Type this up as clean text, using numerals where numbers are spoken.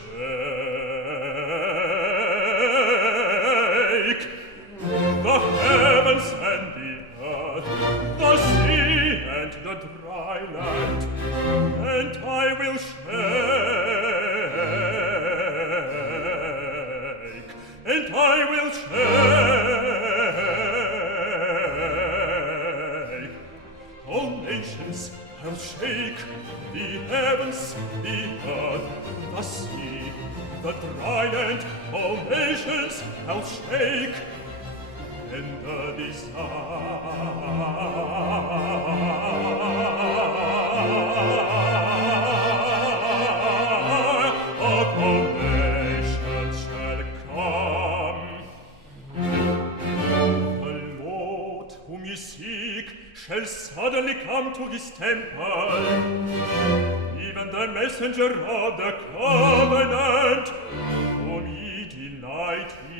shake. The heavens and the earth, the sea and the dry land, and I will shake, and I will shake. All nations I'll shake, the heavens, the earth, the sea, the dry land, all nations I'll shake, and the desire of all nations shall come. The Lord whom ye seek shall suddenly come to his temple, even the messenger of the covenant, whom ye delight in.